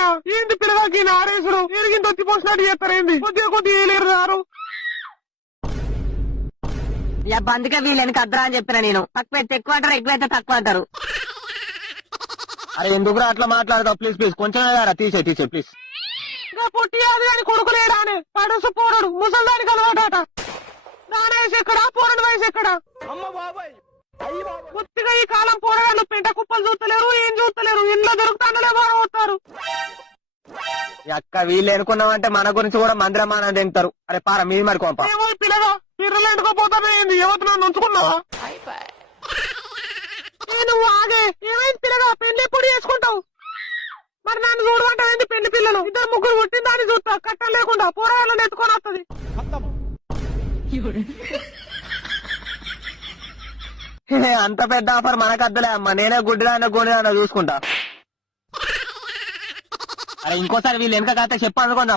నాయన ఏంటి పిల్లగాకి నారేసుడు ఎరిగింది వచ్చి పోసినట్టు చేస్తారేంది కొద్దిగా వేయలేరు సారు. అందుకే వీళ్ళు వెనక అద్దరా అని చెప్పిన నేను. తక్కువ అయితే ఎక్కువ అంటారు, ఎక్కువ అయితే తక్కువ అంటారు. అరే ఎందుకురా అట్లా మాట్లాడతావు? ప్లీజ్ ప్లీజ్ కొంచెం తీసే ప్లీజ్. ఇంకా పొట్టి అది అని కొడుకులేడానే పడుసు పోరడు ముసల్దానికి అలవాట. దాని వయసు ఎక్కడా పోరడు వయసు ఎక్కడా? కొద్దిగా ఈ కాలం పోరగాళ్ళు పెంట కుప్పలు చూస్తలేరు, ఏం చూస్తలేరు. ఇంట్లో దొరుకుతాండలే బాగా పోతారు. అక్క వీళ్ళు ఎనుకున్నామంటే మన గురించి కూడా మందిరమానం తింటారు. అరే పార మీ మరి కొంప. ఏమో పిల్లగా పిర్రలు ఎండుకోపోతానే ఎవరు నన్ను ఉంచుకున్నావా? నువ్వు ఆగే ఏమైంది పిల్లగా పెళ్లి ఎప్పుడు చేసుకుంటావు? మరి నన్ను చూడమంటావేంటి? పెళ్లి పిల్లలు ఇద్దరు ముగ్గురు పుట్టిన దాన్ని చూస్తా కట్టం లేకుండా పోరాళ్ళని ఎత్తుకొని వస్తుంది. అంత పెద్ద ఆఫర్ మనకద్దలే అమ్మా. నేనే గుడ్డిదాన్న గోడిదాన్న చూసుకుంటా. అరే ఇంకోసారి వీళ్ళు వెనక కాస్తే చెప్పు అనుకోండి.